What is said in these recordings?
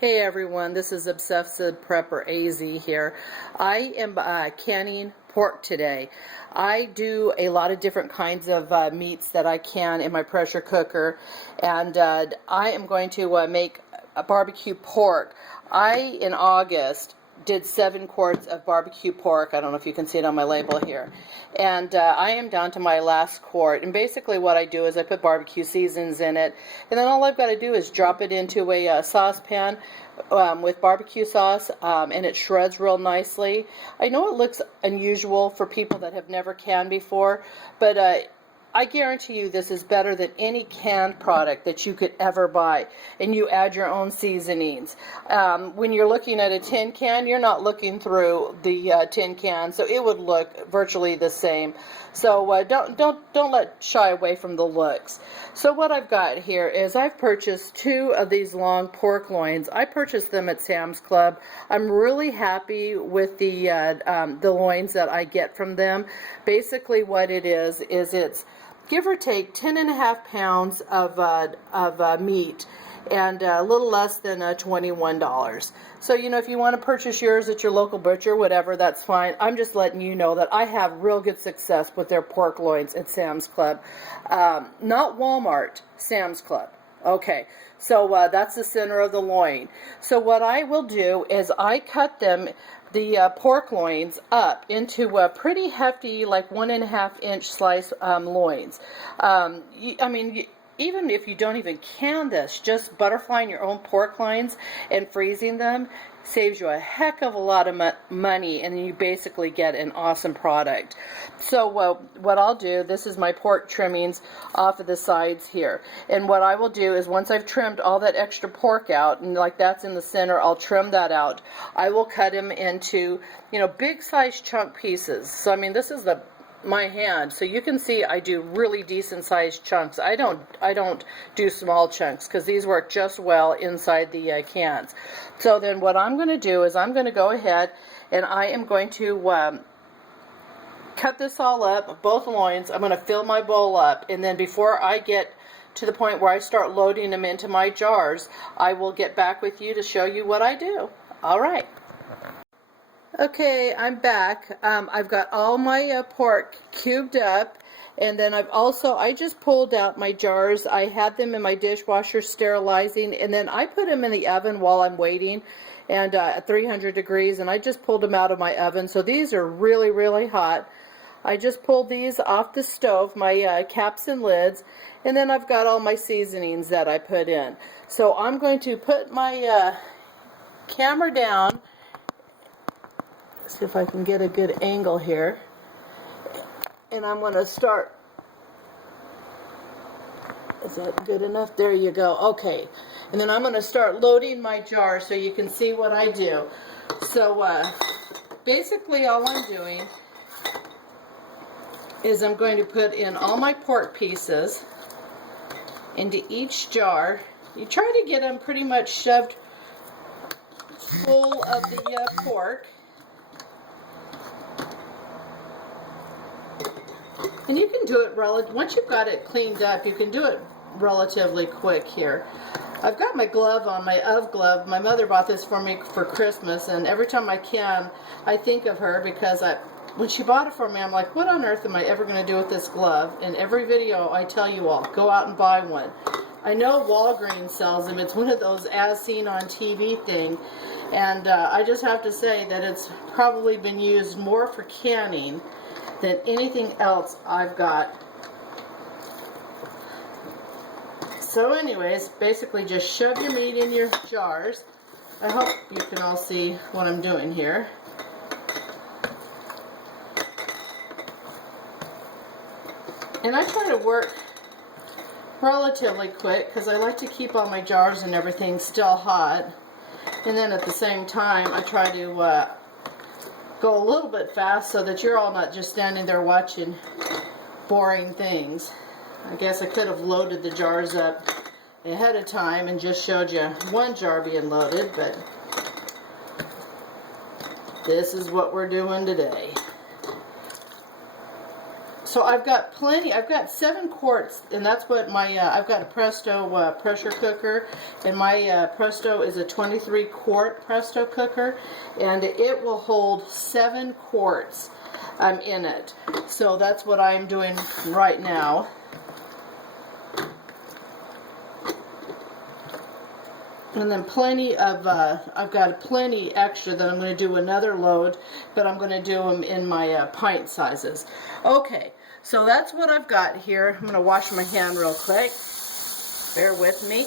Hey everyone, this is Obsessive Prepper AZ here. I am canning pork today. I do a lot of different kinds of meats that I can in my pressure cooker, and I am going to make a barbecue pork. In August, did 7 quarts of barbecue pork. I don't know if you can see it on my label here. And I am down to my last quart. And basically what I do is I put barbecue seasonings in it. And then all I've got to do is drop it into a saucepan with barbecue sauce, and it shreds real nicely. I know it looks unusual for people that have never canned before, but I guarantee you this is better than any canned product that you could ever buy, and you add your own seasonings. When you're looking at a tin can, you're not looking through the tin can, so it would look virtually the same. So don't shy away from the looks. So what I've got here is I've purchased 2 of these long pork loins. I purchased them at Sam's Club. I'm really happy with the loins that I get from them. Basically what it is it's give or take 10.5 pounds of meat, and a little less than $21. So, you know, if you want to purchase yours at your local butcher, whatever, that's fine. I'm just letting you know that I have real good success with their pork loins at Sam's Club. Not Walmart, Sam's Club. Okay, so that's the center of the loin. So what I will do is I cut them, the pork loins, up into pretty hefty, like 1.5 inch slice loins. Even if you don't even can this, just butterflying your own pork loins and freezing them saves you a heck of a lot of money, and you basically get an awesome product. So what I'll do, this is my pork trimmings off of the sides here, and what I will do is once I've trimmed all that extra pork out, and like that's in the center, I'll trim that out. I will cut them into, you know, big size chunk pieces. So I mean, this is my hand, so you can see I do really decent sized chunks. I don't do small chunks because these work just well inside the cans. So then what I'm going to do is I'm going to go ahead and I am going to cut this all up, both loins. I'm going to fill my bowl up, and then before I get to the point where I start loading them into my jars, I will get back with you to show you what I do. All right. Okay, I'm back. I've got all my pork cubed up, and then I just pulled out my jars. I had them in my dishwasher sterilizing, and then I put them in the oven while I'm waiting, and at 300 degrees, and I just pulled them out of my oven. So these are really, really hot. I just pulled these off the stove, my caps and lids, and then I've got all my seasonings that I put in. So I'm going to put my camera down. See if I can get a good angle here, and I'm going to start. Is that good enough? There you go. Okay, and then I'm going to start loading my jar so you can see what I do. So basically all I'm doing is I'm going to put in all my pork pieces into each jar. You try to get them pretty much shoved full of the pork. And you can do it once you've got it cleaned up, you can do it relatively quick here. I've got my glove on, my UV glove. My mother bought this for me for Christmas, and every time I can, I think of her because when she bought it for me, I'm like, what on earth am I ever going to do with this glove? In every video, I tell you all, go out and buy one. I know Walgreens sells them. It's one of those as seen on TV thing, and I just have to say that it's probably been used more for canning than anything else I've got. So anyways, basically just shove your meat in your jars. I hope you can all see what I'm doing here. And I try to work relatively quick because I like to keep all my jars and everything still hot. And then at the same time, I try to go a little bit fast so that you're all not just standing there watching boring things. I guess I could have loaded the jars up ahead of time and just showed you one jar being loaded, but this is what we're doing today. So So I've got plenty. I've got 7 quarts, and that's what my I've got a Presto pressure cooker, and my Presto is a 23 quart Presto cooker, and it will hold 7 quarts in it. So that's what I'm doing right now. And then plenty of, I've got plenty extra that I'm going to do another load, but I'm going to do them in my pint sizes. Okay, so that's what I've got here. I'm going to wash my hand real quick. Bear with me.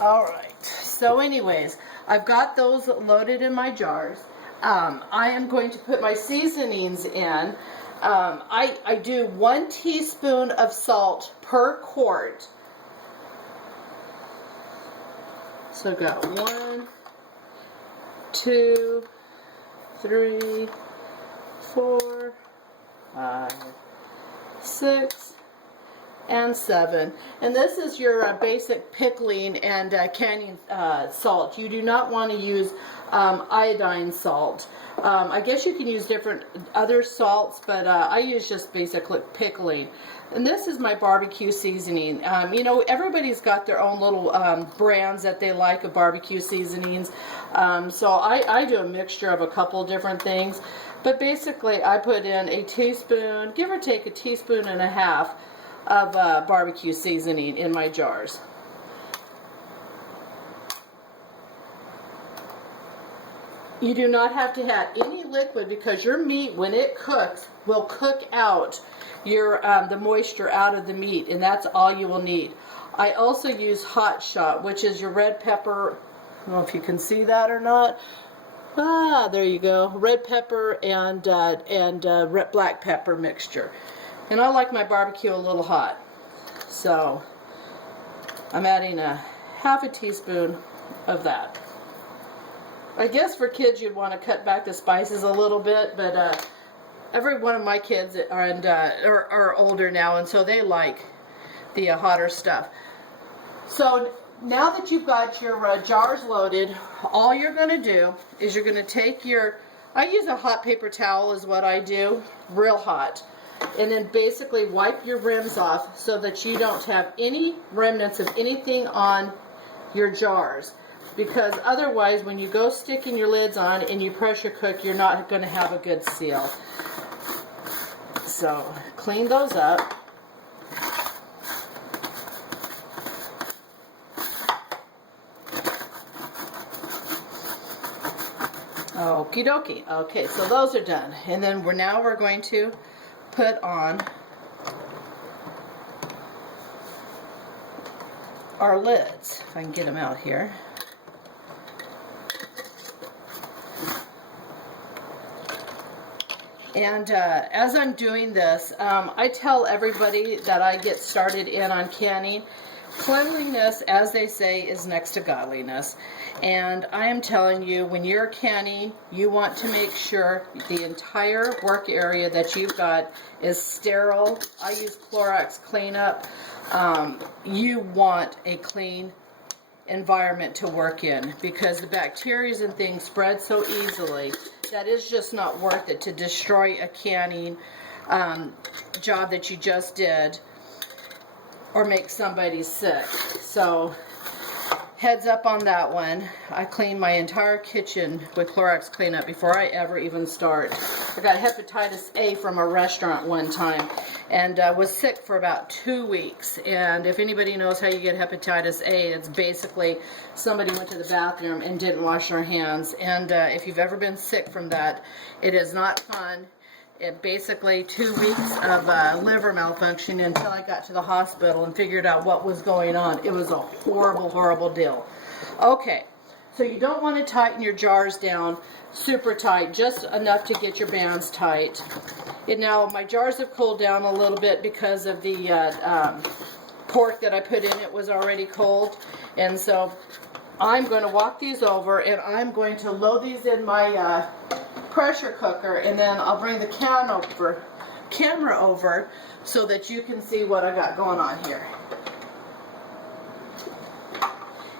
Alright, so anyways, I've got those loaded in my jars. I am going to put my seasonings in. I do 1 teaspoon of salt per quart. So I've got 1, 2, 3, 4, 5, 6, and 7. And this is your basic pickling and canning salt. You do not want to use iodine salt. I guess you can use different other salts, but I use just basic pickling. And this is my barbecue seasoning. You know, everybody's got their own little brands that they like of barbecue seasonings. So I do a mixture of a couple different things. But basically, I put in a teaspoon, give or take a teaspoon and a half of barbecue seasoning in my jars. You do not have to have any liquid because your meat, when it cooks, will cook out your the moisture out of the meat, and that's all you will need. I also use hot shot, which is your red pepper. I don't know if you can see that or not. Ah, there you go. Red pepper and black pepper mixture. And I like my barbecue a little hot. So I'm adding a half a teaspoon of that. I guess for kids you'd want to cut back the spices a little bit, but every one of my kids are older now, and so they like the hotter stuff. So now that you've got your jars loaded, all you're going to do is you're going to take your, I use a hot paper towel is what I do, real hot. And then basically wipe your rims off so that you don't have any remnants of anything on your jars. Because otherwise, when you go sticking your lids on and you pressure cook, you're not going to have a good seal. So clean those up. Okie dokie. Okay, so those are done. And then we're going to put on our lids. If I can get them out here. And as I'm doing this, I tell everybody that I get started in on canning, cleanliness, as they say, is next to godliness. And I am telling you, when you're canning, you want to make sure the entire work area that you've got is sterile. I use Clorox Cleanup. You want a clean environment to work in because the bacteria and things spread so easily that is just not worth it to destroy a canning job that you just did or make somebody sick. So heads up on that one. I clean my entire kitchen with Clorox Cleanup before I ever even start. I got hepatitis A from a restaurant one time and was sick for about 2 weeks. And if anybody knows how you get hepatitis A, it's basically somebody went to the bathroom and didn't wash their hands. And if you've ever been sick from that, it is not fun. It basically 2 weeks of liver malfunction until I got to the hospital and figured out what was going on. It was a horrible, horrible deal. Okay, so you don't want to tighten your jars down super tight, just enough to get your bands tight. And now my jars have cooled down a little bit because of the pork that I put in. It was already cold, and so I'm going to walk these over and I'm going to load these in my pressure cooker, and then I'll bring the camera over so that you can see what I got going on here.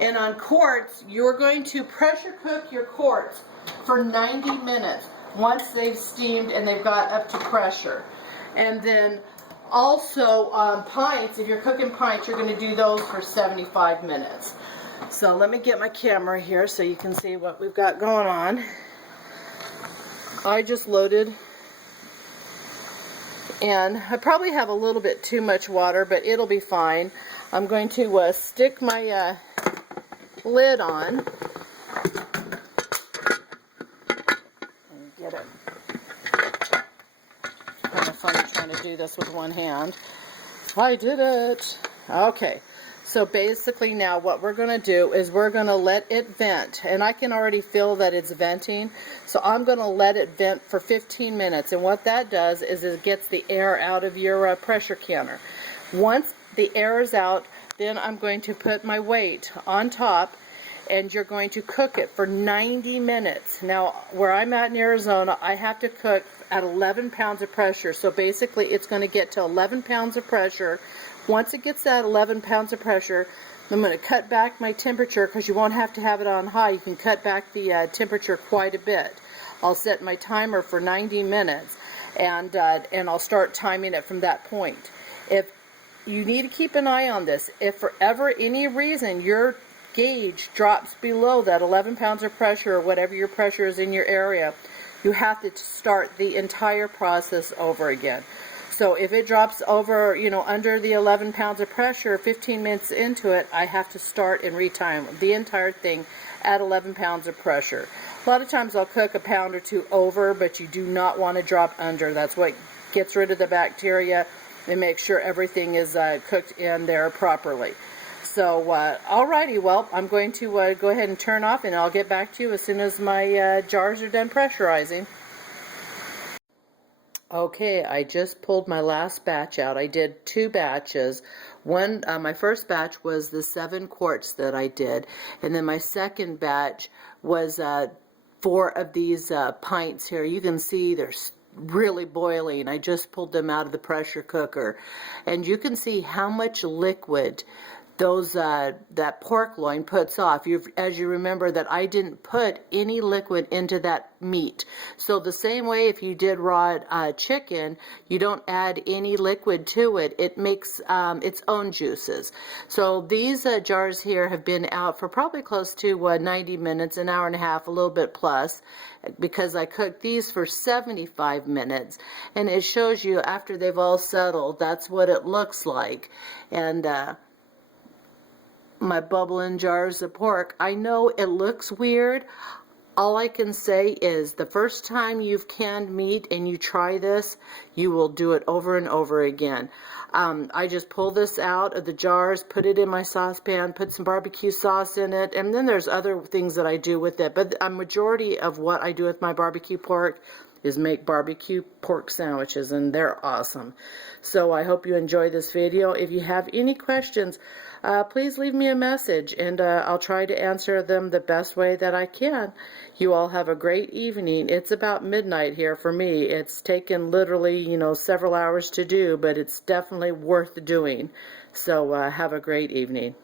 And on quarts, you're going to pressure cook your quarts for 90 minutes once they've steamed and they've got up to pressure. And then also pints, if you're cooking pints, you're going to do those for 75 minutes. So let me get my camera here so you can see what we've got going on. I just loaded, and I probably have a little bit too much water, but it'll be fine. I'm going to stick my lid on. Get it. Kind of funny trying to do this with one hand. I did it. Okay. So basically now what we're going to do is we're going to let it vent. And I can already feel that it's venting. So I'm going to let it vent for 15 minutes. And what that does is it gets the air out of your pressure canner. Once the air is out, then I'm going to put my weight on top, and you're going to cook it for 90 minutes. Now, where I'm at in Arizona, I have to cook at 11 pounds of pressure. So basically, it's going to get to 11 pounds of pressure. Once it gets that 11 pounds of pressure, I'm going to cut back my temperature, because you won't have to have it on high. You can cut back the temperature quite a bit. I'll set my timer for 90 minutes, and I'll start timing it from that point. If you need to keep an eye on this, if for ever any reason your gauge drops below that 11 pounds of pressure, or whatever your pressure is in your area, you have to start the entire process over again. So if it drops over, under the 11 pounds of pressure, 15 minutes into it, I have to start and retime the entire thing at 11 pounds of pressure. A lot of times I'll cook a pound or two over, but you do not want to drop under. That's what gets rid of the bacteria and makes sure everything is cooked in there properly. So, alrighty, well, I'm going to go ahead and turn off, and I'll get back to you as soon as my jars are done pressurizing. Okay, I just pulled my last batch out. I did 2 batches. One, my first batch was the 7 quarts that I did, and then my second batch was 4 of these pints here. You can see they're really boiling. I just pulled them out of the pressure cooker, and you can see how much liquid those that pork loin puts off. As you remember that I didn't put any liquid into that meat. So the same way if you did raw chicken, you don't add any liquid to it. It makes its own juices. So these jars here have been out for probably close to 90 minutes, an hour and a half, a little bit plus, because I cooked these for 75 minutes. And it shows you after they've all settled, that's what it looks like. And my bubbling jars of pork. I know it looks weird. All I can say is the first time you've canned meat and you try this, you will do it over and over again. I just pull this out of the jars, put it in my saucepan, put some barbecue sauce in it, and then there's other things that I do with it. But a majority of what I do with my barbecue pork is make barbecue pork sandwiches, and they're awesome. So I hope you enjoy this video. If you have any questions, please leave me a message, and I'll try to answer them the best way that I can. You all have a great evening. It's about midnight here for me. It's taken literally, several hours to do, but it's definitely worth doing. So have a great evening.